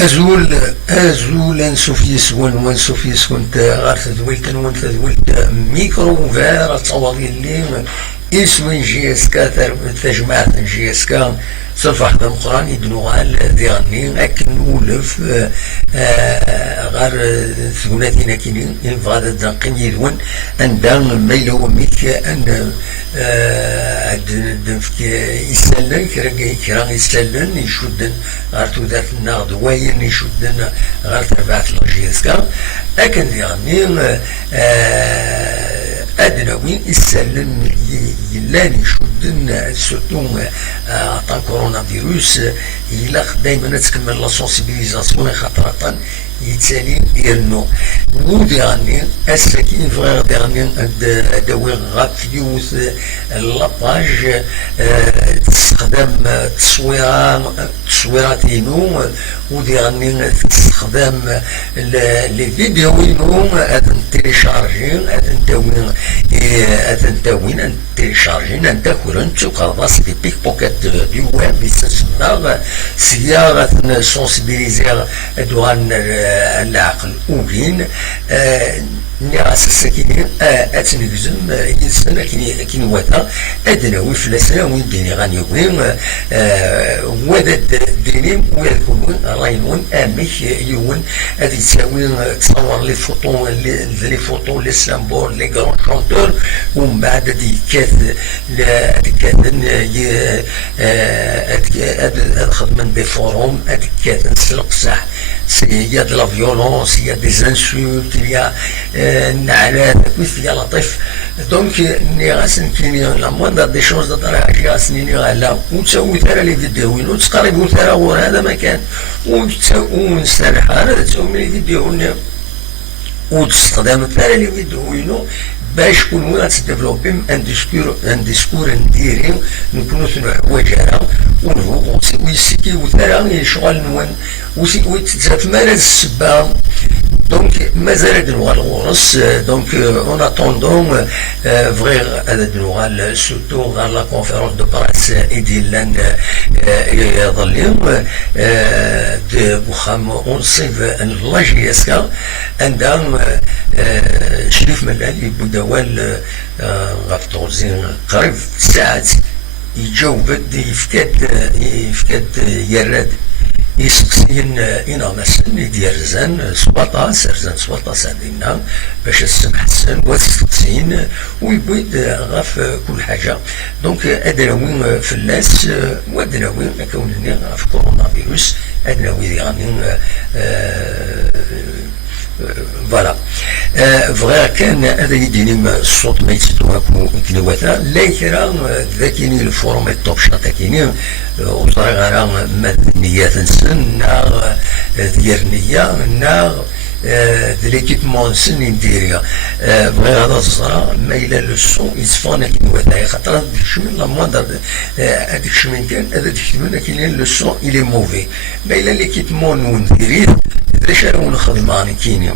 أزول أنسوف يسون وانسوف يسون غار تدولت تدولت ميكرو فير تصوضي اللي اسم جي اس كا تجمعت جي اس كا صفح دمقران يدنوغال ديغني أكن ولف غار ثوناتينا كيني ينفغاد الدنقين يدون أن دان ميلو ميك أن دنفك يسلن كرا يسلن يشدن غار تودات النار دواين يشدن غار تبعت الجيسكا أكن ديغني أدنوين يسلن يلان يشدن سورتو عطان كورونا فيروس إلا دايما تكمل لا سونسيبيليزاسيون خاطر يتسالي يرنو وديرني الساكين فغير ديرني داوي غاك يوث لاباج تستخدم تصويراتينو وديرني تستخدم لي فيديوينو تيليشارجين تاوين تيليشارجين تاكلن تقرباس دي بيك بوكيت دي ويب يسمى سيارة سونسيبيليزير دوان العقل وين ناس الساكنين اتنجزم ينسنا كين واتا ادناوي فلاسنا وين ديني غاني وين ودا ديني ويكونون راينون اميك يون هذه تساوي تصور لي فوتو لي سامبول لي غران شونتور ومن بعد دي كاتن خدمن دي فوروم كاتن سلق صح il y a de la violence, il y a des insultes, il y a il y a لطيف دونك نيغاس la moindre des choses تراجعس نيغالا وتسوي ثرا لي فيديوين وتقربوا ثرا وهذا مكان ونستريح هذا تسوي لي فيديوين وتستخدم ثرا لي فيديوين باش كون تديفلوبي ان ديسكور نديري نكونو ثنو حوايجها ونفوقو ويسيكي وثرا شغل نوان وتزات مال السبا دونك مازال دنوغا الغرس دونك اون اتوندون فغير هذا دنوغا سورتو غار لا كونفيرونس دو براس ايديلان يظلم بوخام اون سيف لا جي اس كا عندها شريف ملالي بودوال غافتوزين قريب ساعات يجاوبد يفكاد يراد يسقسين إنا مثلا يديرزان سباطا سرزان سباطا سادينا باش السمح السن وتسقسين ويبويد غاف كل حاجة دونك أدراوين فلاس وأدراوين كونني غاف كورونا فيروس أدراوين غانين فوالا فغير كان هذا يديني الصوت ما يتسدوها كنواتا لا يكرا ذاكيني الفورم التوب شاتا كيني وصرا غير مدنيات نسن نا ديال نية نا ليكيبمون نسن نديرها بغير هذا الصرا مايلة للصون يصفانا كنواتا خاطر هذاك الشمن لا موندر هذاك الشمن كان هذاك الشمن كاين للصون إلي موفي مايلة ليكيبمون نديريه ليش انا خدماني كينيا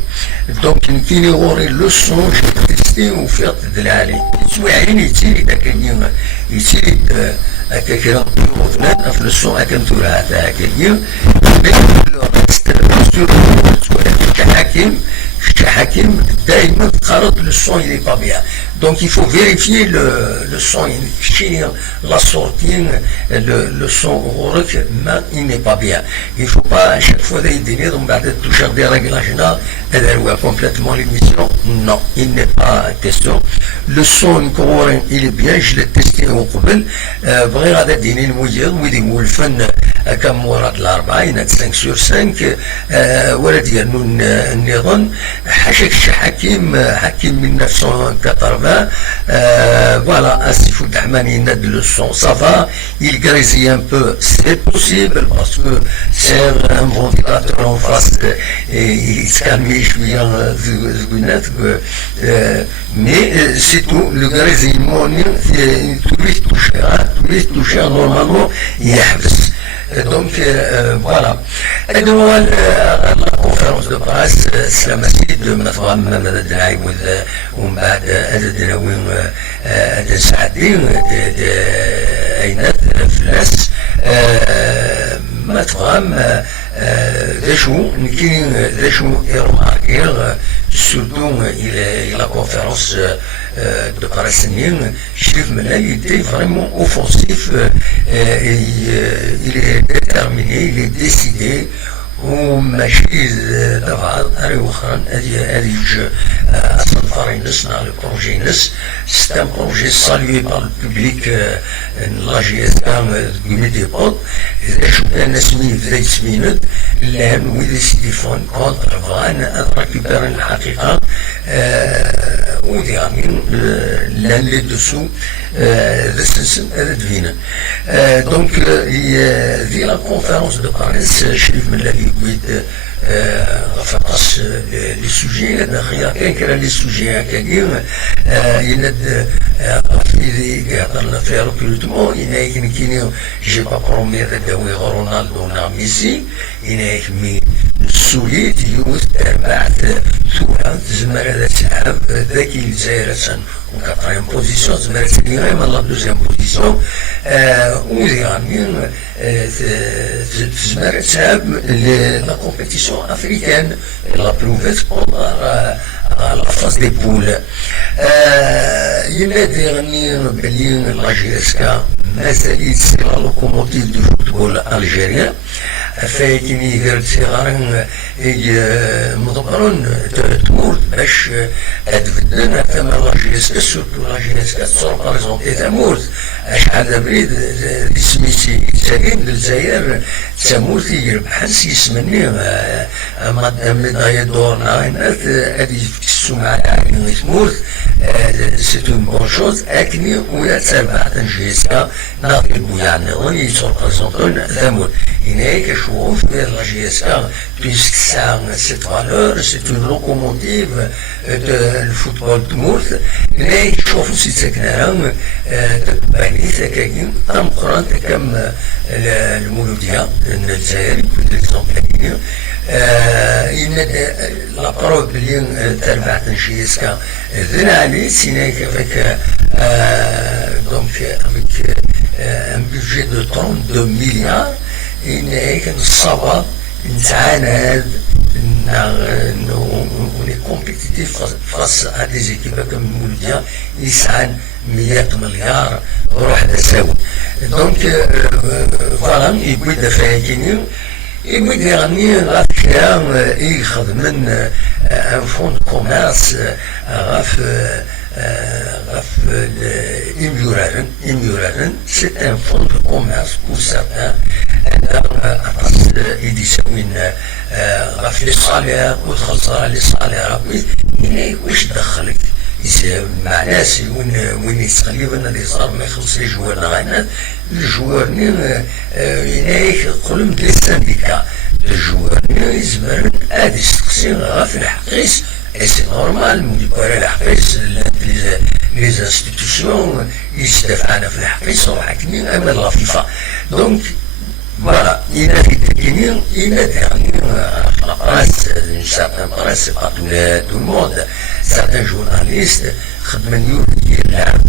دونك كيني غوري لوسون جي تيستي وفيط دلالي سوي عيني تيري داك اليوم يتيري هكا كرا مثلا في لوسون هكا نتورا هكا حكيم دائما تقارب لو سون il est pas bien donc il faut vérifier le son la sortie le son غورك ما il n'est pas bien il faut pas à chaque fois d'aider donc بعد toucher des réglages là elle complètement l'émission non il n'est pas question le son غورك il est bien je l'ai testé au قبل بغير هذا ديني المدير ويديروا الفن كم ورد الأربعين 5/5 ولا ديالو النظام حاشاك حكيم من 1980 voilà Asifou Dahmani nad le son ça va il grésille un peu c'est possible parce que c'est un ventilateur en face et il se calme mais c'est tout le grésillement tout les toucher normalement il يحبس donc voilà la conférence de presse سلامتي مثلا محمد الدراعي ومن بعد الدراوين السعدي عينات فلاس ما تفهم surtout la conférence de Palestiniens, il était vraiment offensif, il est déterminé, il est décidé. وماشي دابا هذه اخرى هذه الصنفار نس le projet NES, c'est un projet salué par le public la GSK du Pod. الناس من 3 minutes لان ويديسيفون كونتر فغان récupérer الحقيقة وديامين لان لي دوسو دسنسن دفينا دونك دي لا كونفérence de Paris شريف من الذي يقول فقص لي سوجي داخل كان لي سوجي هكاكين يند في قاعدنا في ركولتمون ينايك كاين جي با بروميير داوي رونالدو نا ميسي ينايك مي سوليت يوث بعد ثورة زمر هذا الشعب ذاك الجزائر وكاتريام بوزيسيون زمر تلقى من لا دوزيام بوزيسيون وديامين زمر الشعب لا كومبيتيسيون افريكان لا بروفيت la phase des poules. ينادي غني بلي لا GSK مازالت سي لا لوكوموتيف دو فوتبول الجيريان فايتين يدير صغارن مضبرون تموت باش تبدل ثم لا GSK سورتو لا GSK تصور باريزونتي تموت شحال بريد سميتي سليم للجزائر تموت يربح يسمني ميدايا دور ناينات هذه السمعة يعني تموت c'est une bonne chose أكني ولا تربح GSK ناضي يعني غني تربريزونتون ثمود هناك شوف la GSK puisque ça cette valeur c'est une locomotive de football تموت هناك شوفوا سيتكنا تبانيت كاين تمقرن كم المولودية الجزائر كل ليزومبلانيين la preuve بلي تربحت GSK ذنالي سيناك avec donc avec un budget de 32 milliards هناك نصابة نتعاند on est compétitif face à des équipes comme Mouloudia يسعى 100 مليار روح تساوي donc voilà يبغي دفع كينيو يبغي يغني غاف يخدم من ان فون كوميرس غاف إميورارن سي ان فون دو كوميرس بور سارتان يديساوين غاف لي صالير وتخلصها لي صالير واش دخلك مع ناس وين يتقلبنا لي صار ما يخلص لي جوار غاينات الجوار ينايك قلم لي سانديكا الجوار يزمرن هادي يستقسي غاف الحقيس et c'est normal مدير الحقيس لي انستيتيوشن يستدفعنا في الحقيس وحاكمين امام الغفيفه دونك voilà il a la presse, une certaine presse, c'est pas tout le monde, certains journalistes خدمن يلعب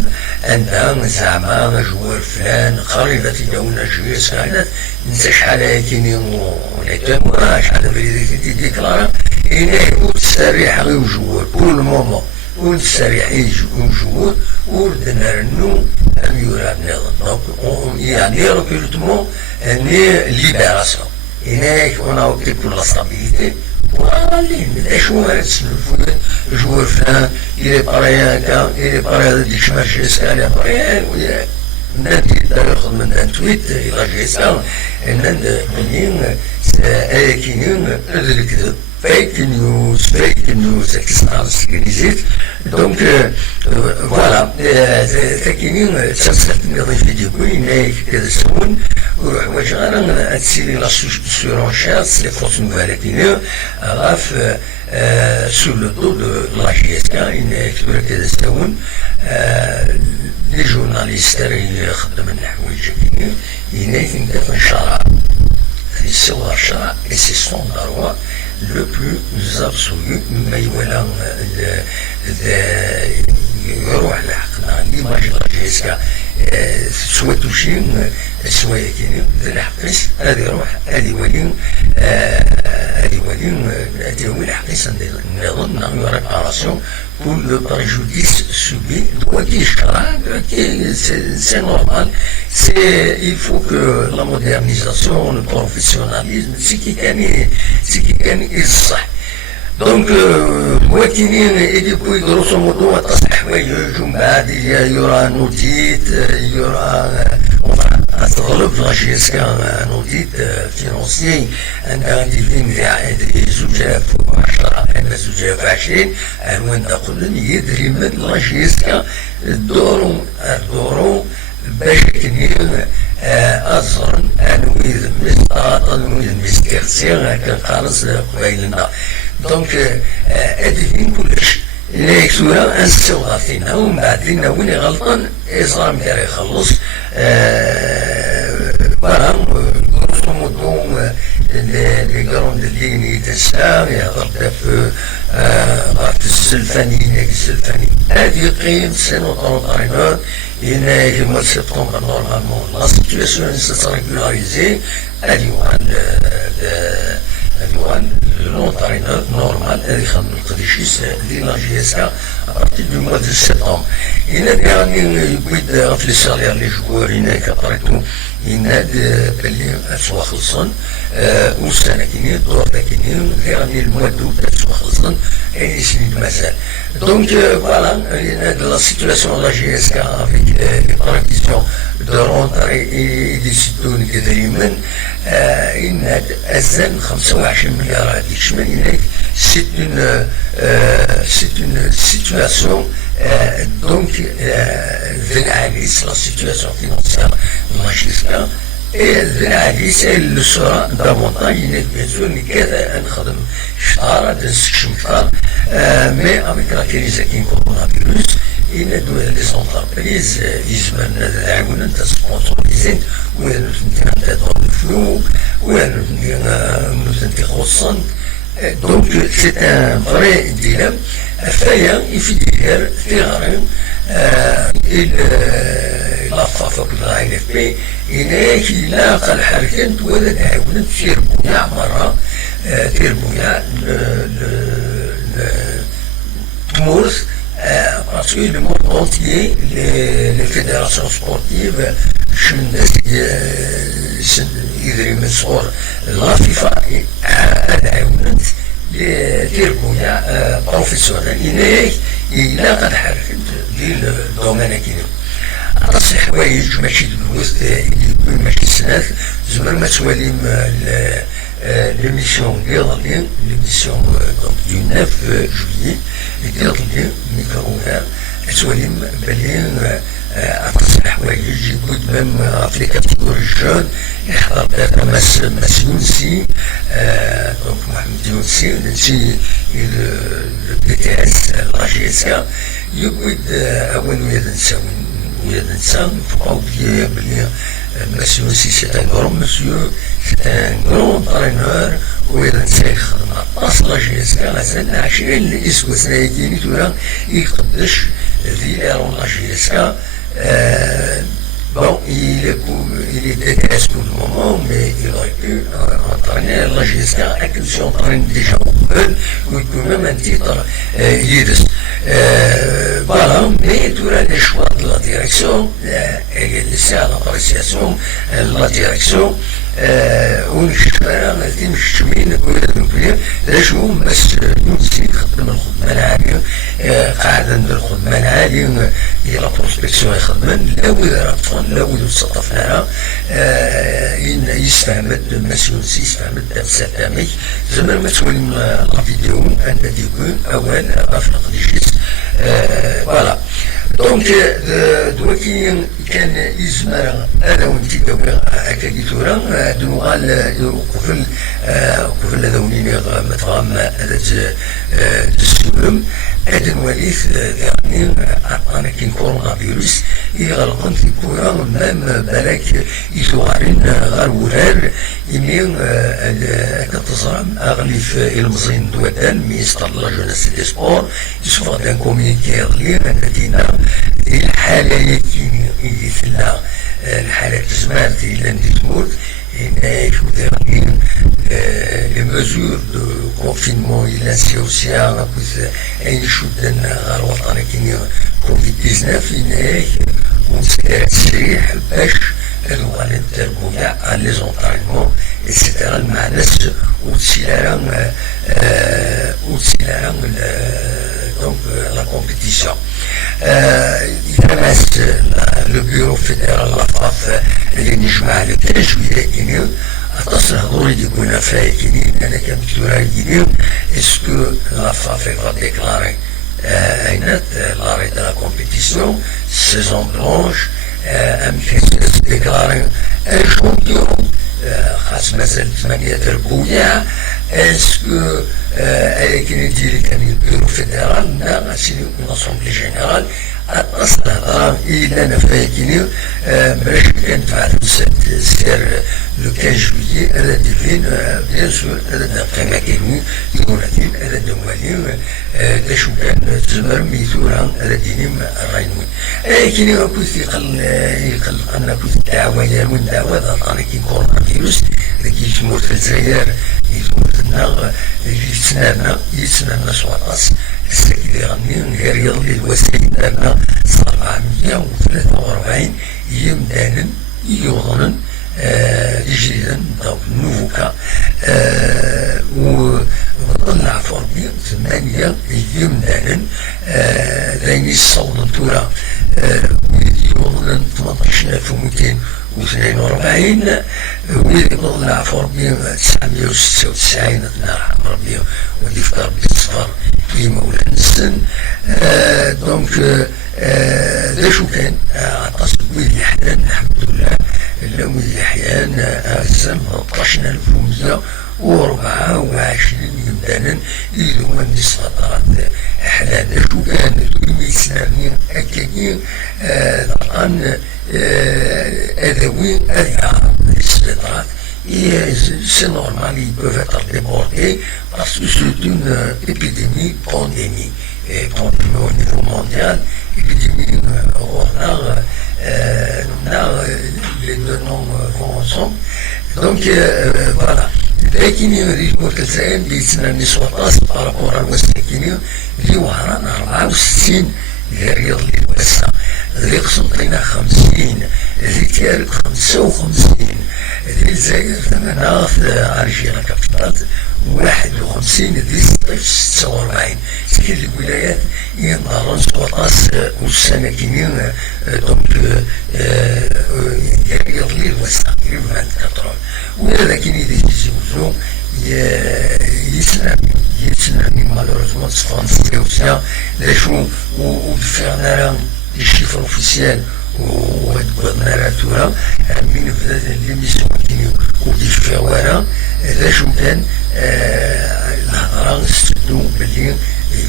عندها زعما جوار فلان قريبة تجاونا جويس كانت انت شحال هاكيني ونعتموا شحال بريدي ديكلارا إنا وتستريح غير جوار بور المومون ونستريح جوار وردنا رنو أميورا بنظام دونك يعني ركولتمون ني ليبراسيون هناك on a opté pour la stabilité joueur فلان il est pareil هكا il est pareil ديك شمال GSK il est pareil نادي ياخذ من ان تويت الى GSK ناد منين كاينين الكذب fake news extra-organisées. Donc, voilà. كاينين تسلسلت النظام في ديكوين كذا سون وروح غير تسيري لا سورونشير لي فورس نوفال كاينين غاف sur le dos de la GSK كثر كذا سون لي جورناليست اللي يخدموا الحوايج كاينين ينايك كتن شرع في الصور الشرع et c'est son droit le plus absolu mais voilà يروح لحقنا اللي ما يقدرش يسكا سوا توشين سوا كاين الحقيس هذه يروح هذه ولين هذه ولين هذه هو الحقيس نظن انه ريباراسيون pour le préjudice subi doit c'est normal, il faut que la modernisation, le professionnalisme, c'est qui gagne الصح. Donc, et puis, grosso modo, il y aura un audit, il y aura, enfin, un audit financier, un individu des sujets pour un sujet fâché, un moins d'akoulen, يدري من لاجيسكا دورو باش كنين أزرن أنويد مستعط أنويد مستيرسير هكا خالص قبيلنا دونك أدفين كلش اللي يكسوها أنسو غاثينا ومن بعد لنا وين غلطان إصرار متاعي يخلص فوالا grosso modo les grandes lignes تسا يضرب في غاف السلفاني هذه قيم سنة طريقة هنا في mois de septembre normalement la situation s'est régularisée l'entraîneur normal اللي خدم القديشيس اللي لاجي يسعى à partir du mois de septembre. Il a يعني يبغي في السالير اللي جوار هناك قريتو ينادي باللي اسوا خلصن والسنه كاينين الدور كاينين يعني المواد اسوا خلصن اي سنين مازال. Donc voilà, la situation de la GSK avec les prévisions de rentrée et des سيتون كذا يناد أزن 25 مليار هذيك شمال هناك c'est une situation donc la situation financière de la GSK et elle le sera davantage bien sûr كذا نخدم شهر هذا شهر mais avec la crise du coronavirus il y a des entreprises يجبرنا نتعاون نتسبونسوريزين ونتعاون الفلو ونتخصصن donc c'est un vrai dilemme فيا يفيدير ثغرين لا فافق الغاية في إنك لاقى الحركات ولا تعاون تسير بويا مرة تسير بويا تمورث parce que le monde entier, les fédérations sportives, يدري صور لا فيفا أدعونت لتربويا بروفيسيونال إليك إلا قد حركت للدومين كينو أصل حوايج ماشي دلوز ماشي سنات زمر ما تواليم l'émission Guerlain, l'émission du 9 juillet, Guerlain, micro ouvert, et Solim Belin, أتصل حوايج يقول même في les catégories jeunes يحضر مس يونسي donc محمد يونسي نسي le BTS la GSK يقول أول ويد نساو faut pas oublier Monsieur aussi, c'est un grand monsieur, c'est un grand entraîneur, ويد نساي خدمة أصلا GSK لازال عشان اللي يسوى سنايدين تولا يقدش في إيرون لا GSK. Bon, il est déteste pour le moment, mais il aurait pu entraîner la GSK avec si on entraîne déjà au Bel, ou il peut même un titre Yidis. Voilà, mais tout les choix de la direction, elle est laissée à l'appréciation la direction. ونشتغل التي مش شمين كويس نقول ليش هم بس نسي خدمة الخدمة العالية قاعدة ندير الخدمة العالية هي لا بروسبكسيون يخدمن لا ولا رفضن لا ولا تصطفناها يستعمل المسيونسي يستعمل درس فامي زمان ما تولي لا فيديو أن تكون أول رفق ديجيس فوالا دونك دوكي كان يزمر انا وانت دوي هكا تورا دنوغال قبل ذوني متغام السلم ادن وليث يعني انا كين كورونا فيروس يغلقن في كورا مام بلاك يتوارين غير ورار يمين كتصرم اغلف المزين دوتان ميستر لا جوناس دي سبور يسوفا دان كومينيكي غلير الذين الحالة اللي ثلا الحالة تزمارت إلى نديتمورت هنا شو دايرين لي مزور دو كونفينمون إلى سيوسيا كوز أي شو دان غير وطني كيني كوفيد 19 هنا ونسير تسريح باش هادو غادي نتركو كاع لي زونطرينمون إتسيتيرا مع ناس وتسيلارا donc la compétition. Le bureau fédéral la FAF اللي نجمع le 13 juillet يناير اتصل هضوري يقولنا فيها كيني انا كمتورا يناير اسكو la FAF va déclarer l'arrêt de la compétition saison blanche ام كيس déclarer un champion خاص مازال 8 ربوع اسكو كاين يدير كان البيرو فيدرال لا سي لاسومبلي جينيرال اصل الهضره الى انا فايكيني باش كان فعل سير لو 15 جويي هذا ديفين بيان سور هذا كما كاين يقولين هذا دوالين شو كان تزمر ميثورا هذا دينيم الراينوي كاين كنت يقل انا كنت دعوه من دعوه ضغطاني كي كورونا فيروس كي تموت في الجزائر يتموت لنا يتسنانا سواطاس السكيدي غني غير يضلي الوسائل دارنا 443 يمدانا يوضنا جديدا دونك نوفو كا وظل فورمي 8 يمدانا دايني الصوت تورا يوضنا 18242 ويدي ظل فورمي 996 الله يرحم ربي ويفطر بالصفر في مولانا السن دونك دا شو كان عطاس ويد الحنان الحمد لله ويد الحيان أعزم 13124 يمدانا إذو من السطرات أحلان دا شو كان دومي سنامين أكاكين طبعا أذوي أذيار السطرات et c'est normal, ils peuvent être débordés parce que c'est une épidémie, pandémie. Et pandémie au niveau mondial, épidémie, on a les deux noms vont ensemble. Donc voilà. لكن يجب الكلام بيتنا نسوطاس بارابور الوساكينيو اللي وهران 64 الرياض اللي واسع اللي قسنطينة 50 اللي كارك 55 اللي الجزائر ثمانية عرجينا كابيتال 51 اللي 46 سكيل الولايات ينظرون سوطاس والسماكينيو دونك الرياض اللي واسع 24 ولكن إذا يزوجوا يتنامي malheureusement français aussi les choses où faire les chiffres officiels ou الناراتورة من l'émission ودي فيوارا لا شو كان الهضرة ستو بلي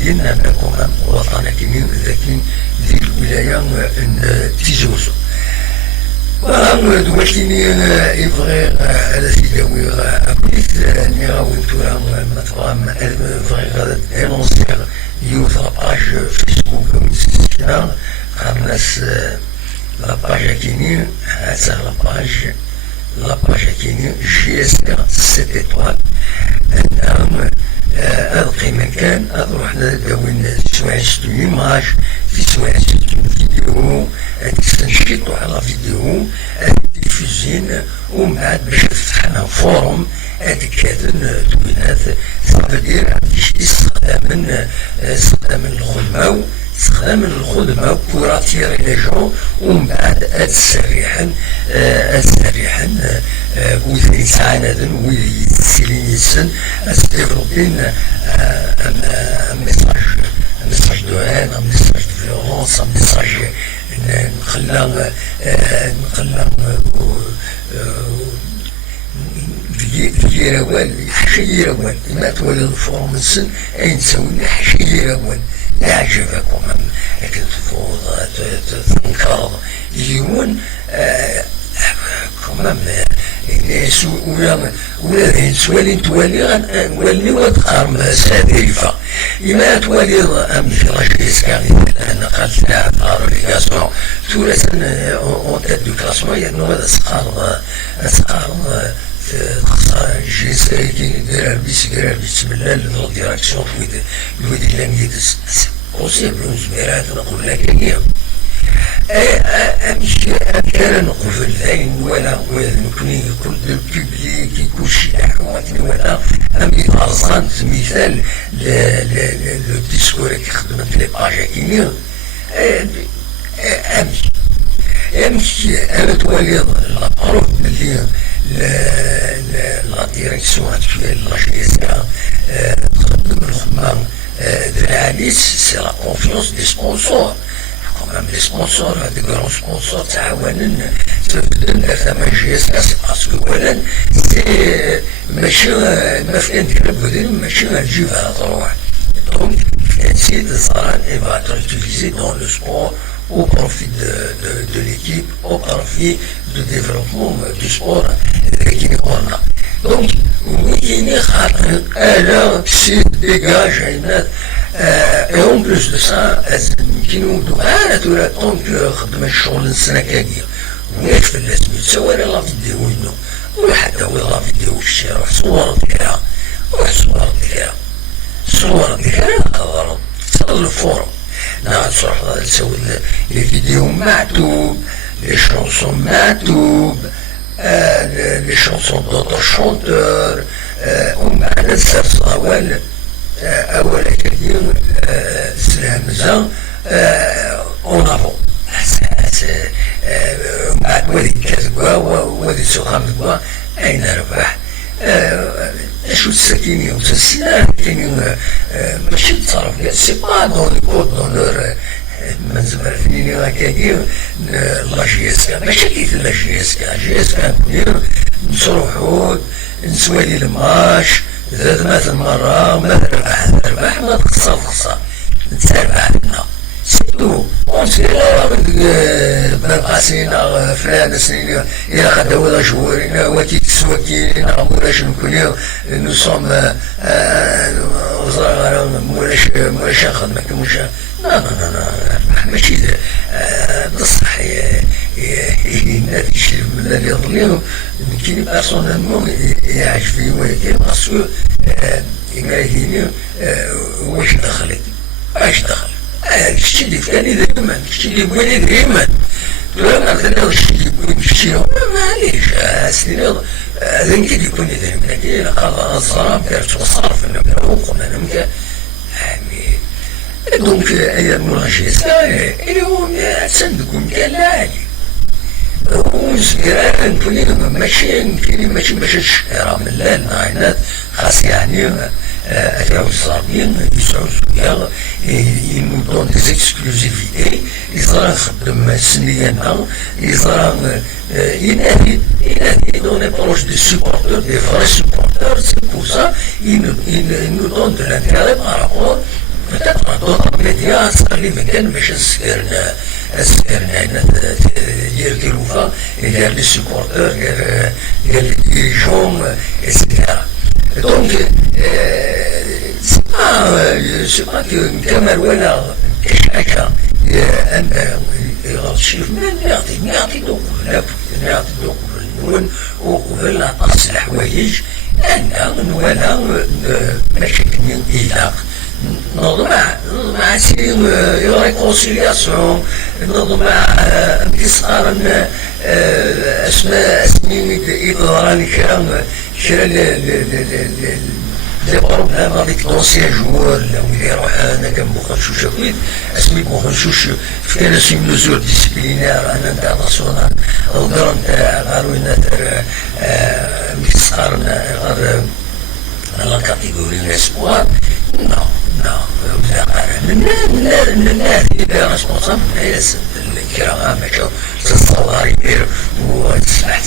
لنا نكون وطنا كمين لكن ذي الولاية تيجوزو دوكيني يبغي على سيداوي أبنيت نيراوي تورا مطغام يبغي غادا انونسير يوث لاباج فيسبوك مستينا خامناس لاباج كيني هاتا لاباج كيني جي اس ار 7 étoiles أنهم ألقي مكان أروحنا داوين 67 إيماج في 67 فيديو تستنشطوا على فيديو ديفوزين ومن بعد باش فتحنا فورم كاتن توينات صافدير عنديش استخدام الخدمة بور اتيري لي جون ومن بعد السريحا ويد يساعدن ويد يسلين استيفروبين ميساج دو هان ميساج دو فيولونس لونسام ميساجي نخلى في أول حشي أول ما تولي الفورم السن أين تسوي حشي أول يعجبكم لكن تفوض تنكر يون كمان ولا سوالين تولي وتقارن سادرفة إما تولي أمي راجل يعني أنا قالت لها قارن لكاسمون ثلاثا أون تيت دو كلاسمون يعني هذا سقار جيس كي داير بيس من لا ديراكسيون الويد اللي ميدس بوسيبل زميرات نقول لك اليوم كان نقول ذاين ولا نكوني كل الببليك يكون شي حواتي ولا أمي أرزان مثال لو ديسكور كي خدمت لي باجا كينير أنا تولي لابروف اللي لا ديريكسيون اكتويل لا جيسكا تخدم الخدمة العاليس سي لا كونفيونس دي سبونسور كومام لي سبونسور دي كرون سبونسور تعاونن تبدل ثمن جيسكا سي باسكو اولا سي ماشي ما في ندير بدل ماشي غتجيبها تروح دونك نسيت الزران اي va être utilisé dans le sport au profit de l'équipe, au profit du développement du sport qui on a. Donc, oui, alors, c'est dégage et en plus de ça, qui nous doit tout le temps que خدمة الشغل السنكاكية ويش في الاسم تسوي لا فيديو إنه وحتى ولا فيديو في الشارع صور ديالها صور ديالها غلط تصل الفورم نقعد صراحة نسوي لي فيديو معتوب لي شونسون معتوب لي شونسون دوطر شونتور ومن بعد نسرس أول كثير سلامزة اون افون ومن بعد ولي كاتبوا ولي سوخامتوا أين ربح شو السكيني وتسلا كاين ماشي تصرف كاع سي با دون لي كود دونور من زمان فيني هكاكي لا جيسكا ماشي كيف لا جيسكا نكوني نصروحو نسوالي الماش ثلاث مرة ما تربح ما تخسر نتربح لنا سيتو ونسير بنقاسينا فلان سنين إلا خدا ولا جوارينا وكي تسوكينا ولاش نكوني نو سوم مولاش خدمة كموش لا ماشي بصح ناتج من اللي يظلم كاين بيرسونيلمون يعجبني ولكن باسكو يقاليني واش دخلت الشيء اللي فلاني دائما الشيء اللي بغيني دائما لا مثلا الشيء اللي بغيني نشتيو معليش سنين هذا يمكن يكون دائما لكن قال الظلام كانت وصرف انه كنوقف انا دونك ايام الغشيسة اللي هو صندوق كان لا عالي وزكران كلنا ماشي الشهرة من لا العينات خاص يعني أتراو الصابين يسعوا سويا ينودون دي زيكسكلوزيفيتي يزرع خدم سنيانا يزرع ينادي دون بروش دي سوبورتور دي فري سوبورتور سي بور سا ينودون دو لانتيري بارابور peut-être d'autres médias اللي مكان باش نسكرنا ديال الوفا ديال لي سوبورتور ديال لي ديريجون اكسيتيرا دونك سي با كمال ولا كاش حاجه ان الشيف نعطي دوك النون وقبل نقص الحوايج ان ولا مشاكل الى نضمع ريكونسيلياسيون نضمع انتصار اسمي إضراني كرا لي بروبلام افيك لونسيان جوار اللي يروح انا كنبوخنشوش اكيد اسمي بوخنشوش كان سي مزور ديسيبلينير انا انترناسيونال القرا نتاع غاروينا انتصار غير لا كاتيجوري ليسبوار نو لا النادي ريسبونسابل الناس الكرام تصور يدير وتسمح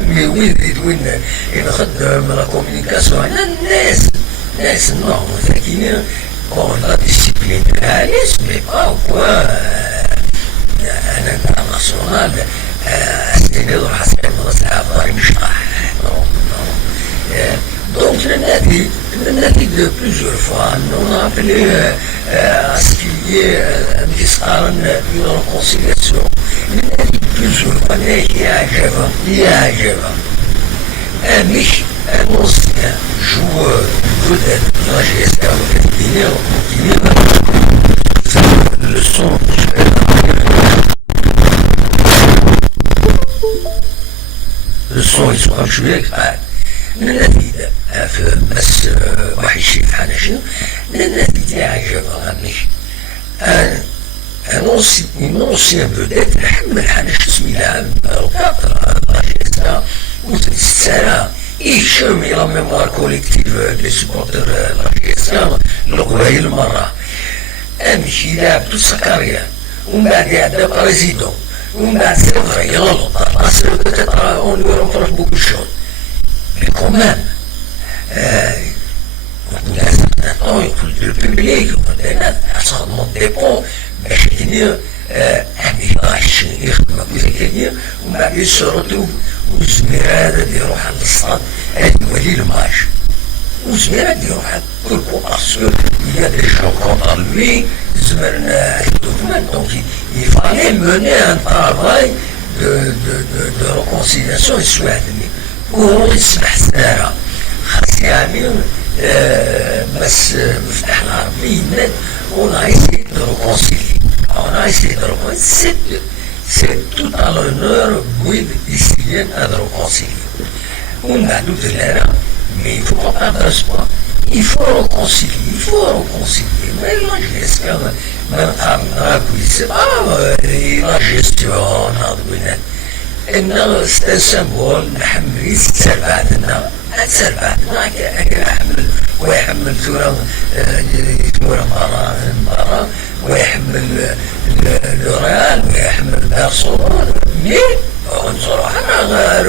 مي وين يخدم لا كومينيكاسيون الناس نوع ذكيين كون لا ديسيبلين الناس مي با انا ناسيونال استناد حسب الصحافه مش صح Donc le nadi de plusieurs fois, on a appelé à ce qu'il y ait une réconciliation. Le nadi plusieurs fois, il y a un ancien joueur vedette de la GSK le son ils sont joués النتيجة في بس واحد الشيء في حناشي النتيجة عجبها مش un ancien vedette حمل حناش اسمها من القطر لاجيستا وتتسارى يشم إلى ميموار كوليكتيف لي سبورتر لاجيستا القبايل مرة أمشي لعب تو سكاريا ومن بعد يعدى بريزيدون ومن بعد سيفر يغلط parce que peut-être on lui reproche beaucoup de choses. Mais quand même, il y a un certain temps, le public, ça remonte des ponts, mais je veux dire, il se retrouve وزميرات يروح عند الصاد يولي الماتش وزميرات يروح pourquoi parce que il y a des gens contre lui زمرنا donc il fallait mener un travail de réconciliation السوادمي ويسمح سنارة خاص يعمل بس مفتاح العربي يمد on a essayé de réconcilier c'est tout à l'honneur oui ici à de réconcilier on a douté là mais il faut pas perdre espoir il faut réconcilier mais la gestion c'est pas la gestion c'est un symbole نحمل يتسال بعدنا يحمل ويحمل ثورة مرة ويحمل لوريال ويحمل برشلونة مي نصرح انا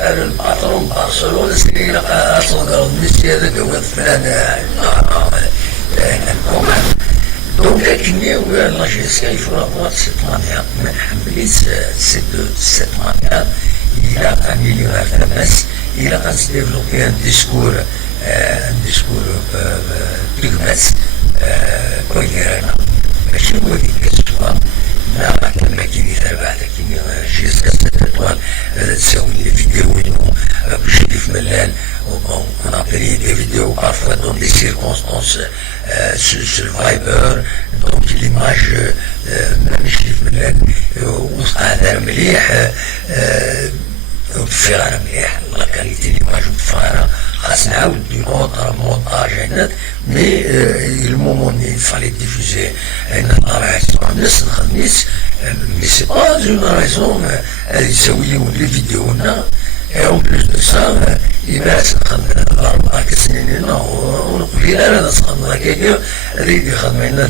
الباترون برشلونة سنين اصلا ميسي هذاك هو فلان Donc, la GSK, il faut la voir de cette manière. Mais c'est de cette manière. Il a amélioré la messe, il a développé un discours plus mince, cohérent. Mais je vous dis que souvent, كما كيدير بعدا كيما جيسكا ست étoiles تساوي لي فيديو بشريف ملال on a pris des vidéos parfois dans des circonstances sur Viber donc l'image même شريف ملال وصقعها مليح وبفيرها مليح لا كاليتي ليماج متفارة خاص نعاود نوطر مونتاج هنا مي المومون il fallait diffuser la réaction الناس الخميس mais c'est pas une raison يسويو لي فيديو هنا et en plus de ça يباس نخدم الأربعة سنين هنا ونقول لا لا نخدم كيكا ريدي خدمنا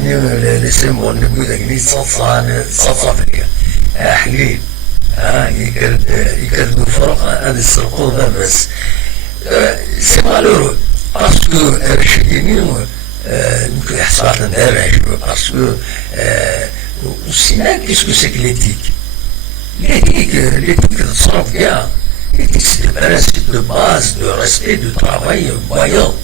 لي سيمبول نقول داك لي تصاصا فيا حليل يكردوا فرق هذا السرقو بس سي مالورو باسكو الشيء يمكن يحصل على الدرج باسكو السينما كيسكو سي كليتيك l'éthique تصرف فيها c'est le principe de base de respect du travail voyant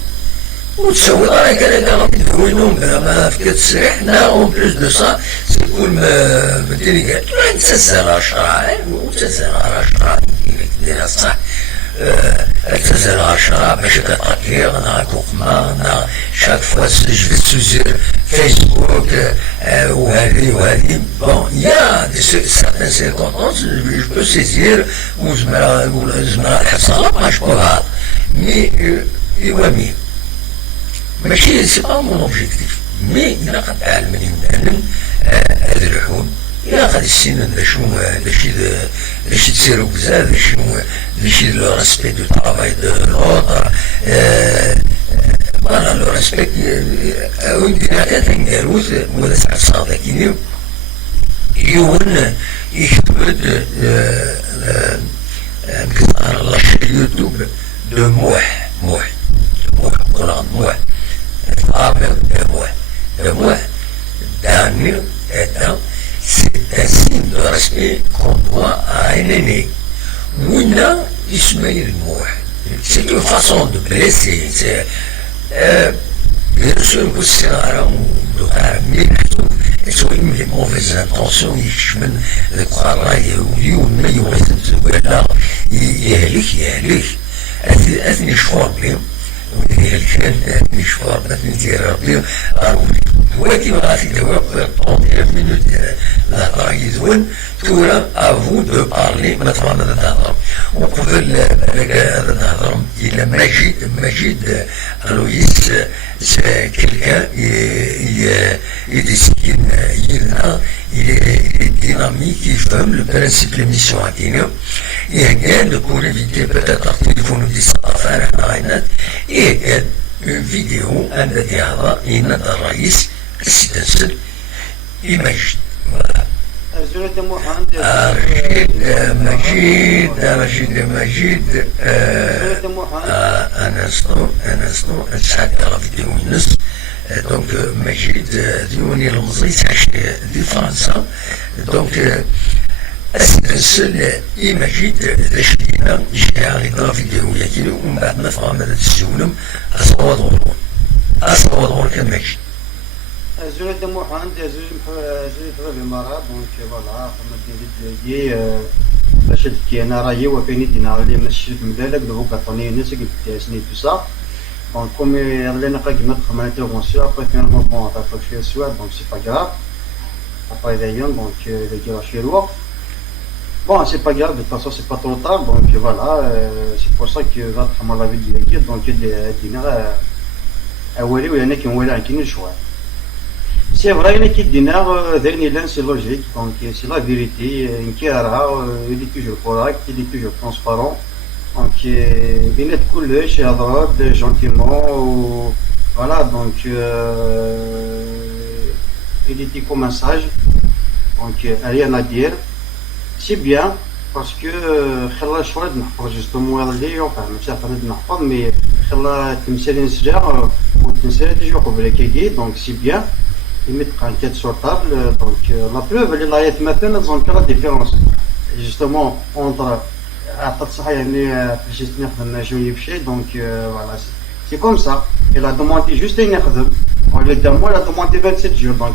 وتسوي رايك انا غادي ندوينهم ما فكرت تسريحنا اون بلوس دو سا سي كل ما ديري قالت تسال 10 كيما ديرها صح تسال 10 باش كتقير انا كوقما شاك فوا جو سوزير فيسبوك وهذه بون يا دي سيرتان سيركونطونس جو بو سيزير وزمرا الحصاله باش بوهاد مي يوامي ماشي سي با مون اوبجيكتيف مي إلا قد تعلمني نعلم هاد الحون إلا قد السنين داشي تسيرو بزاف داشي لو ريسبي دو طرافاي دو لوطر voilà le respect une دينايات نيروز مدرسة صادقين يون يكتب نكتار لاش اليوتيوب دو موح قرآن موح فابر دو موح Daniel c'est un signe de respect qu'on doit à un aîné. Mouna Ismail Mouh. C'est une façon de blesser. Bien sûr, vous savez, ils ont les mauvaises intentions, ils croient أثني شفار بهم كان مشوار مثل ديال ربي ولكن غادي دابا طونطي منوت الهضره يزون تورا افو دو بارلي ما تفهم هذا الهضر وقبل هذا الهضر الى مجيد لويس كيلكان يديسكين يلنا ديناميك يفهم لو برانسيب ليميسيون هاكينا يعني pour éviter peut-être التليفون اللي سقط على عينات ايه une vidéo أنا ديالها إن الرئيس السيد يمجد مجيد أنا سنو ساعد على فيديو النص دونك مجيد ديوني المزيد عاش دي فرنسا دونك السل مجيد لشدينا جاء غير فيديو ياكلو ومن بعد ما فهم هذا السولم أصوات كمجيد زول دمو عند زول في الإمارات دونك فوالا قمنا ديالي باش تكي أنا راهي وفيني دينا اللي ماشي في مدالك دو كاطوني الناس قلت سني تو سا دونك كوم يلا قاعد خدمة انترفونسيون ابري فينالمون بون تاكل شويه السواد دونك سي با كراف ابري دايون دونك داير شي الوقت bon c'est pas grave de toute façon c'est pas trop tard donc voilà c'est pour ça que va prendre la vidéo donc دينا أولي ويانا كنولي عن شويه C'est vrai qu'il y a des c'est logique, donc c'est la vérité, il est toujours correct, il est toujours transparent. Donc il est cool, chez Adrod, gentiment, voilà, donc il était comme un sage, donc rien à dire. C'est bien, parce que خلا شوية نحفظ justement هذا enfin مش عارف نحفظ mais خلا تمثال نسجع وتمثال تجي قبل كيجي donc c'est bien. Ils mettent un quête sur table, donc la preuve elle est là maintenant ils ont que la différence justement entre donc voilà c'est comme ça il a demandé juste une خدم on lui a moi il a demandé 27 jours donc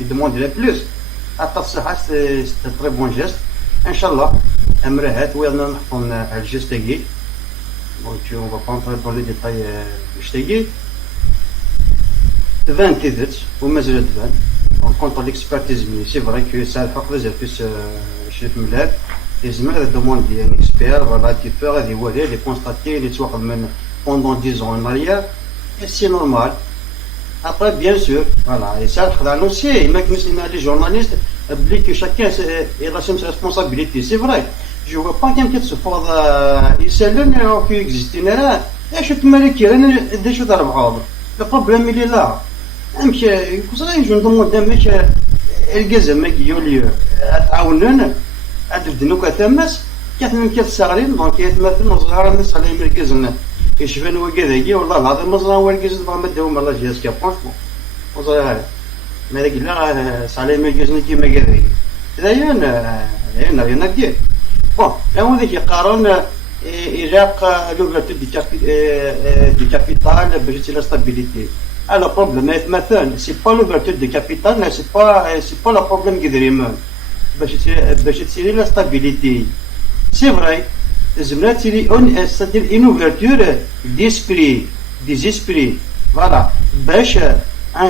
il demande plus c'est un très bon geste Inch'Allah امرهات ويلا نحفظ الجست تاعي donc on va pas entrer dans les détails تاعي تبان تيدت ومازال تبان كونتر ليكسبيرتيز مي سي فري كو سا الحق بزاف كيس شريف ملاك لازم هذا دوموندي ان اكسبير فوالا كي فو غادي يوري لي كونستاتي اللي تواخذ من بوندون 10 ans ماريا سي نورمال ابري بيان سور فوالا سا الحق انونسي ما كنسينا لي جورناليست بلي كو شاكان يلاسيم سا ريسبونسابيلتي سي فري جو فوا با كان كيتصفر يسالون كي اكزيستينا راه اش تمالك انا ديشو تربحوا Le problème il est là. امشي كوصاي جو نضمو دامك الجزم ما يولي تعاونون عددنوك ثماس كاتم كتصغرين دونك يتمثل صغار الناس على مركزنا يشفن وكذاكي والله العظيم مزرا هو الجزم ما داوم الله جهاز كا فرانشمون وصاي ما لك لا صالي مركزنا كيما كذاكي دايون هنا هنا كي بون هو ذاك يقارن إراق l'ouverture du capital باش la stabilité. Alors problème مثلا c'est pas l'ouverture du capital mais c'est pas le problème qui دريمان باش تصير la stabilité. C'est vrai لازم تصير c'est-à-dire une ouverture d'esprit des esprits voilà باش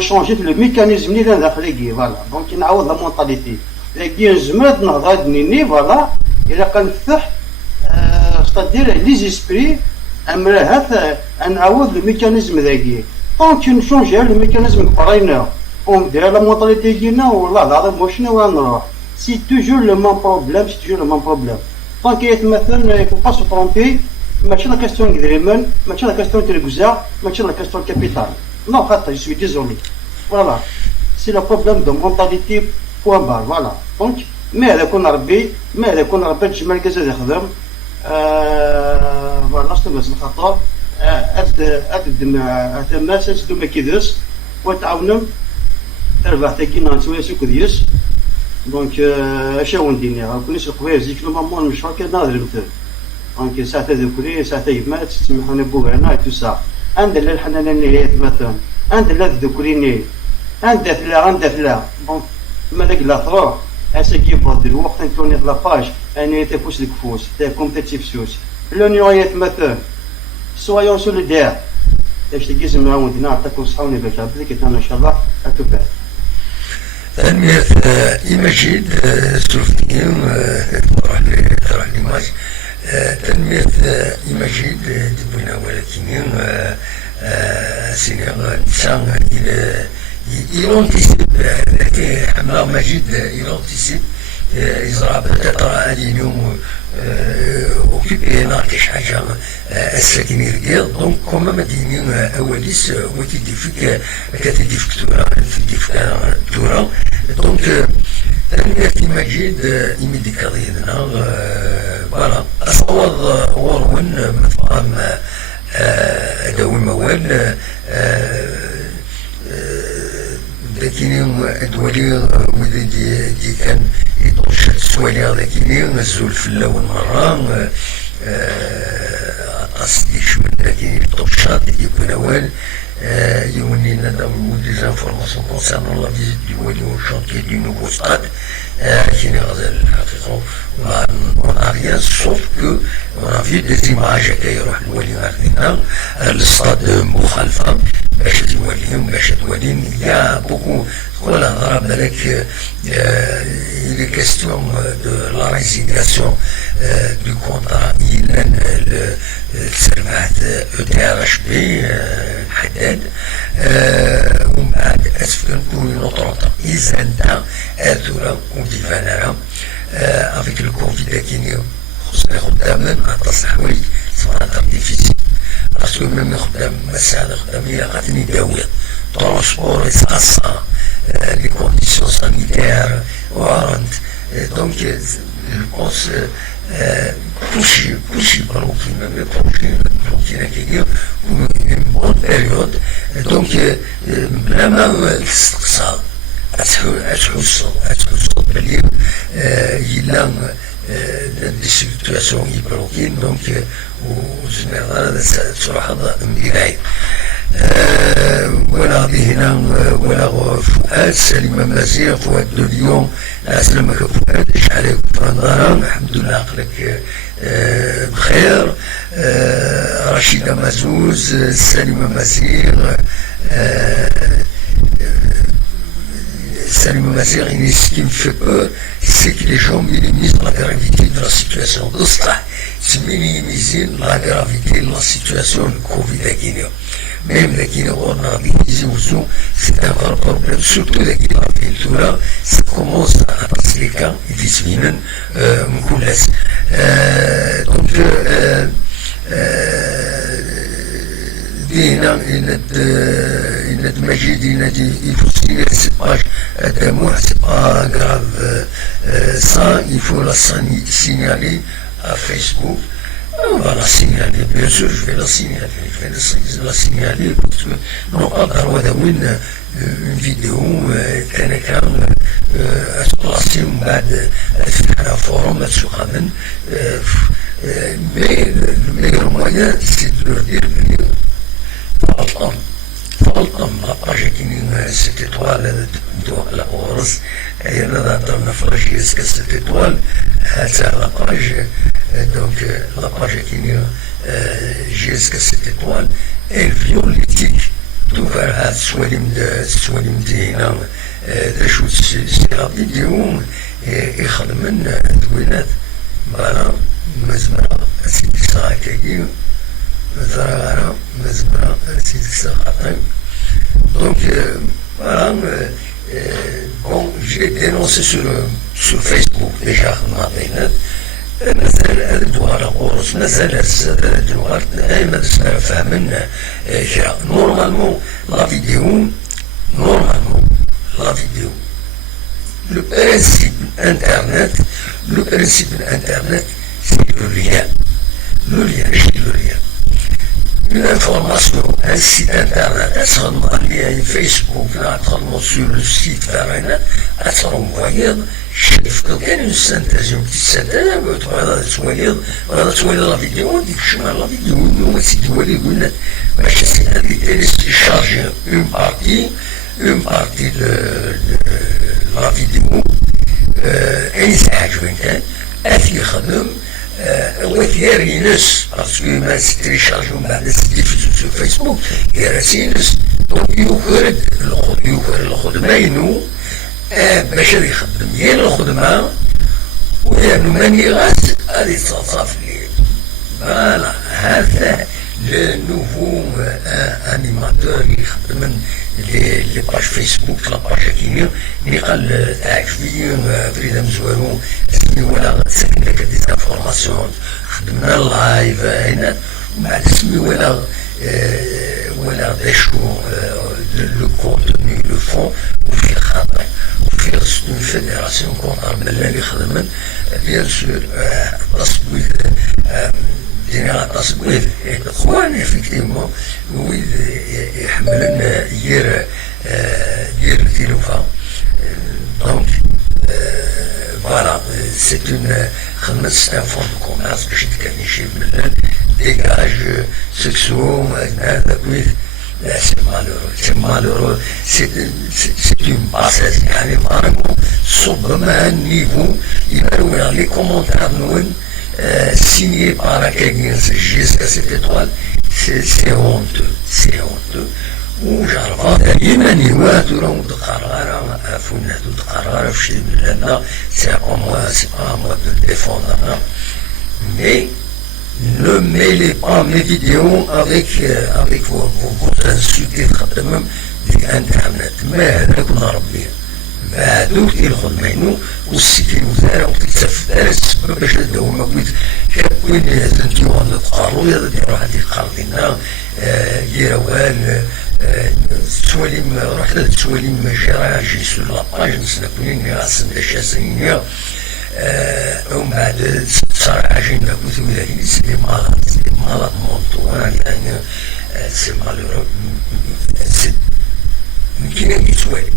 changer le mécanisme اللي داخلي voilà donc نعاود la mentalité. لكن نجمد نهضر نيني voilà إلا كنفتح c'est-à-dire les esprits aimeraient نعاود le mécanisme ذاكي tant que نشونجي le mécanisme قرينا وندير la mentalité ديالنا والله العظيم وشنو غنروح c'est toujours le même problème tant qu'il y a مثلا il faut pas se tromper ماشي لا كاستيون كدريمن ماشي لا كاستيون تلقزا ماشي لا كاستيون كابيتال نو خاطر جو سوي ديزولي فوالا سي لو بروبليم دو مونتاليتي بوان بار فوالا دونك ما هذا كون ربي ما هذا كون ربي تجمع كازا يخدم فوالا شنو باش الخطر اد الناس دوما كيدرس وتعاونهم تربح تاكينا نسوي سوق ديس دونك اشاو ندير كلش القبيل زيك نورمالمون مش هكا نادر مثل دونك ساعه ذكري ساعه يمات تسمحوني بوغانا تو سا عند الحنان النهايات مثلا عند الذكريني عند ثلا دونك مالك لا تروح اساكي بعد الوقت نتوني لا باج اني تفوس لك فوس تا كومبتيتيف سوس لونيويات مثلا سويون سوليدير باش تقيس معاودنا نعطيكم صحوني باش عبدك ان شاء الله اتوبا تنمية إيماجيد سلفين تروح ليماج تنمية إيماجيد دبنا ولكن سينيغ نسان يلونتيسيب حملا مجيد يلونتيسيب يزرع بتاع اليوم اوكيبي ناقش حاجه الساكنين رجال دونك كوما مدينين اوليس وتدي فيك كتدي فيكتورا فيكتورا دونك تنمية مجيد يميديكالينا فوالا اصوات غورون مفهوم ادوي موال لكن الدولي وذا دي كان يطوش السوالي لكن الزول في اللون مرة أصلي شو لكن يطوشات يكون أول يوني نداو دي زانفورماسيون كونسيرنون لا فيزيت دي ولي وشانتيي دي نوفو ستاد كي غزال الحقيقة on n'a rien sauf que on a vu des images كي يروح الولي غادينا للستاد مخالفة باش توليهم باش تولين يا بوكو تقول ضرب بالك il est question de la résiliation du contrat إلى السرمات ETRHB الحداد ومن بعد أسفل كل نطرطة إذا انت أثورا وديفانرا avec le Covid qui خصنا خدامنا نعطى الصحوي صراحة ديفيسيل باسكو ميم خدام مساعدة خدامية غادي داوية ترونسبور يتقصى لي كونديسيون سانيتير وارنت دونك البونس كلشي بروكي ميم بروكي كيدير اون بون بيريود دونك بلا ما تستقصى أتحس بلي يلا دي سيتواسيون يبروكين دونك وزمير صراحة مديراي ولا هنا ولا فؤاد سليمة مزير فؤاد دو ليون أسلمك فؤاد إيش عليك فرنداران الحمد لله عقلك بخير رشيدة مزوز سليمة مزير Salut Mazir, ce qui me fait peur, c'est que les gens minimisent la gravité de la situation. C'est minimiser la gravité de la situation de Covid à Guinée. Même la Guinée, on a dit c'est un vrai problème, surtout la Guinée, tout là, ça commence à passer les cas, ils viennent, Mkoulas. Donc, il est magique, il faut signer cette page de moi, c'est pas grave. Ça, il faut la signaler à Facebook. On va la signaler, bien sûr, je vais la signaler. Je vais la signaler parce que non pas d'avoir une vidéo à se placer à un forum, à se ramener. Mais le meilleur moyen, c'est de leur dire فالطم لقاش كاين ست اطوال على غورس انا ضربنا فرش يسك ست اطوال حتى لقاش دونك لقاش كاين جيسك ست اطوال الفيوليتيك توفر هاد السواليم دينا شو السيرابي ديهم يخدمن دوينات بالا مزمرة سيدي ساكاكي زرارة مزمرة سيدي ساكاكي Donc, voilà, bon, j'ai dénoncé sur Facebook déjà, مازال الدوار غورس مازال الدوار ما فاهمين كرا نورمالمون لا فيديو نورمالمون لا فيديو le principe internet c'est le lien une information, un site internet, elle se renvoie Facebook, sur le site internet, elle se renvoie une synthèse, une petite synthèse, la vidéo, on dit que je suis la vidéo, nous aussi tu vois les gouttes, mais je sais pas, télécharger une partie de la vidéo, et ça a joué, elle وثير ينس باسكو ما تريشارج من بعد في فيسبوك يراسي ينس دونك يوفر الخدمه ينو باش يخدم يا الخدمه ويا ماني غاس غادي تصاف ليه فوالا هذا لو نوفو انيماتور يخدم لي باج فيسبوك لا باج كيميا اللي قال تعرفي فريده مزوارو اسمي ولا ساكن لك دي انفورماسيون خدمنا اللايف هنا بعد اسمي ولا داشو لو كونتوني لو فون وفي خاطر وفي اون فيدراسيون كونتر ملي اللي خدمن بيان سور تصويت دينا تصويت اخوان افكتيفمون ويد يحملن يير التلفون دونك voilà, c'est une fond de commerce que j'ai gagné chez Melen, dégage sexuel, c'est malheureux, c'est une bassesse, il y a vraiment sobrement un niveau, il va ouvrir les commentaires nous signés par quelqu'un jusqu'à cette étoile, c'est honteux. وجربات اليمني واتورا تقرر فنة تقرر في شيء من لنا c'est pas moi de défendre mais ne mêlez pas mes vidéos avec votre insulté خدمهم في انترنت ما هذاك نربي ما هذوك يدخل منه والسيتي وزاره وتتسف دارس باش الدوما قلت كاين زنتي وانا تقارو يا روح هذه قارضينا يروال تسواليم رحلة تسواليم جراجي سو لاباج نسنكونين غاسن داشاسنيا ومن بعد صراحة جينا كنت ولاهي سي مالات مونطوان يعني سي مالورو سي مكينا كيتسوالي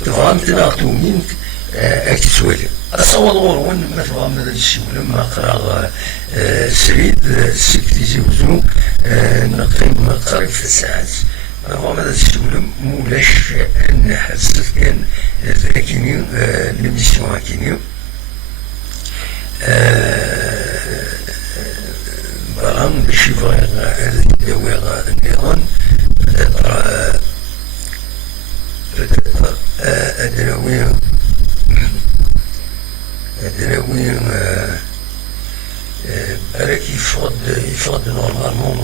تفهمت ناخدو منك كيتسوالي أصور غورون ما تفهم هذا الشيء لما قرا سريد سكتي زوزو نقيم قريب في الساعات رغم هذا الشيء مولاش نحسس كان ذاكيني لميسيون هاكيني برام باش يبغي يداوي النظام أدراوي بالك يفرض نورمالمون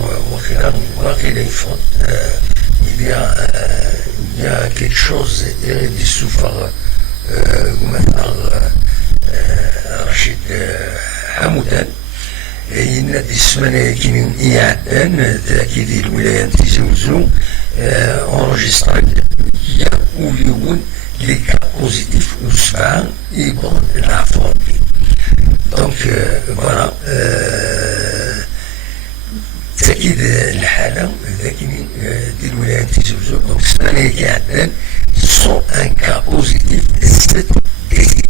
وقيلا يفرض il y a quelque chose des soufars مثل رشيد حمودان ينادي السمانة كاينين إعدان ذاكي ديال الولايات تيزوزو enregistré يقولون لي كا بوزيتيف وسبعة يقولون العفو دونك فوالا تأكيد الحالة لكن ديال الولايات تيزوزو دونك السمانة كيعدان سون ان كا بوزيتيف ست ديزي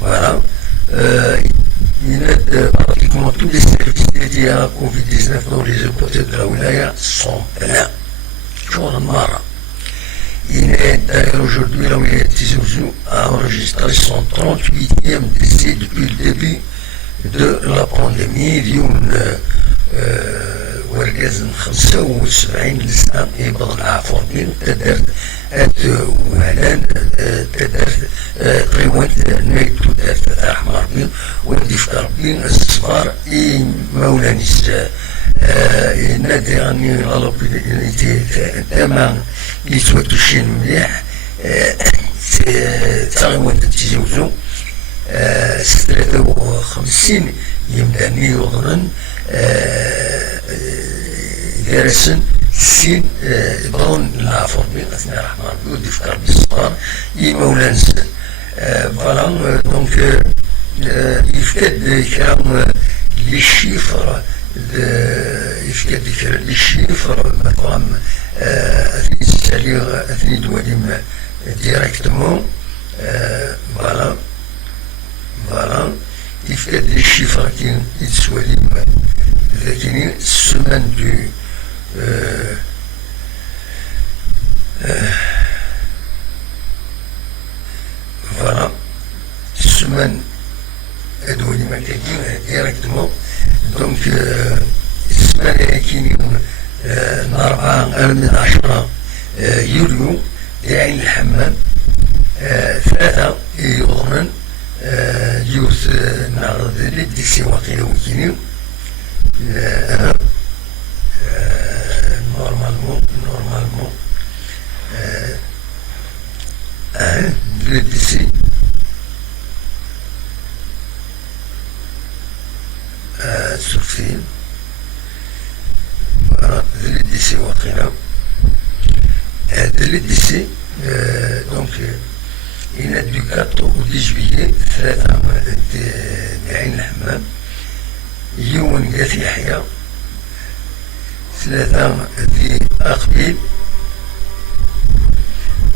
فوالا pratiquement tous les services dédiés à Covid-19 dans les côtés de la wilaya sont pleins. D'ailleurs, aujourd'hui, la wilaya de Tizouzou a enregistré son 38e décès depuis le début de la pandémie. وركز 75 لسنة يبغى العفورين تدرت وهلان تدرت قيوان نيتو تدرت أحمر بين ودي فكر بين الصفار مولانيس نادي غني غلط تمام يسوتو الشين مليح تغيوان تتزوزو 53 يمداني يضمن دارسن سين برون العفور بقسم الرحمن بيود يفكر بالصغار يمولانس فوالا دونك يفكد كلام لي شيفر يفكد لي شيفر مثلا اثني ساليغ اثني دواليم ديريكتومون فوالا فوالا يفكد لي شيفر كي يتسواليم ذاكيني السمان دو voilà, semaine دوالي مكاكين ديريكتومون دونك السمانة كاينين نهار 4 من 10 يوليو عين الحمام 3 يضمن يوث نعرض للديسي واقيلا وكينين normalement le décès Sophie voilà le décès واقيلا le décès donc il a du 4 au 10 juillet 3 عين الحمام يوم قاث يحيى 3 في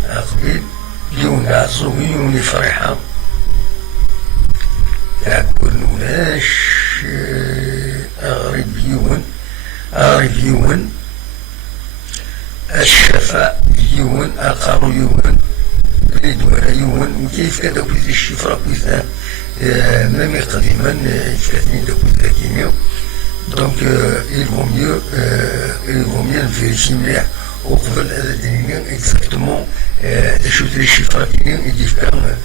أقبيل يوم عصومي يوم فرحة يكون ولاش أغرب يون الشفاء يون أقر يون بريد ولا يون وكيف كذا كويس الشفرة كويسة مامي قديما كاتني دا كويس كيميا دونك il vaut mieux vérifier مليح وقبل هذا الدنيا اكزاكتومون تشوف لي الشفرة كيميا يجي كان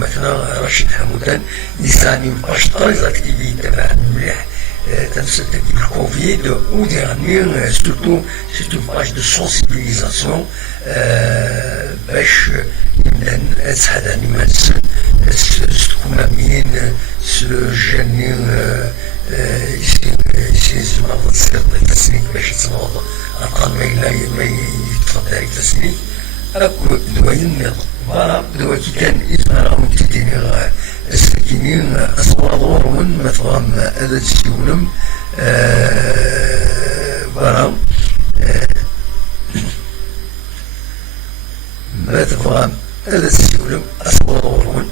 مثلا رشيد حمودان يساني مبقاش طايز اكتيفي تبع مليح تنسى تكتيك الكوفيد او ديرنيير سورتو سيت اون باج دو سونسيبيليزاسيون باش يمدان اسحداني مالسن ستكون سجنين يسير مرض السير التسنيك باش يتنوض أقل ما يتفضل التسنيك أكو دواين فوالا دوا كي كان إزماراهم تديني السكينين أصور دورهم مثلا هذا السيولم فوالا مثلا هذا السيولم أصور دورهم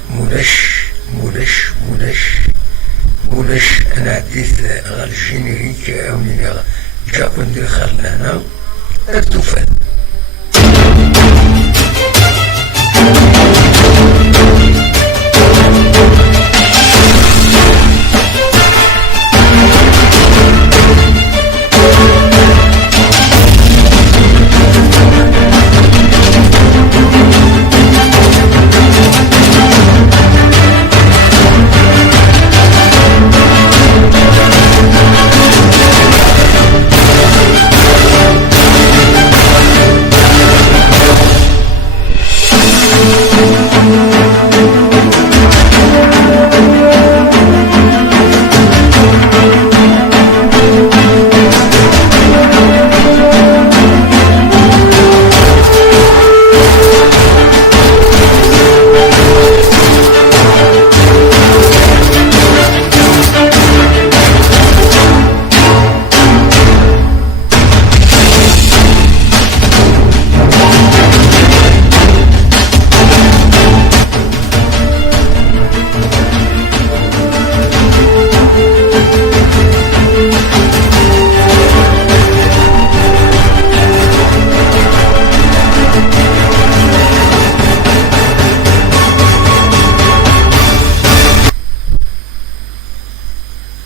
مولاش أنا عديت غير الجينيريك أو جاكون دير خالنا هنا التوفان